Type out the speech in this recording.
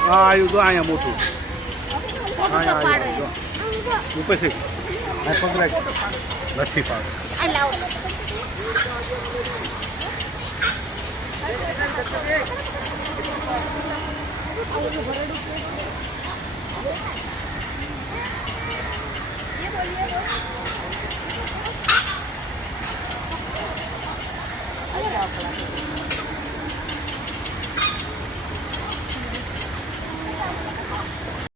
હા આવ્યું તો અહીંયા મોટું અહીંયા આવ્યું જો ઉપર છે આ પકડાય નથી પાડો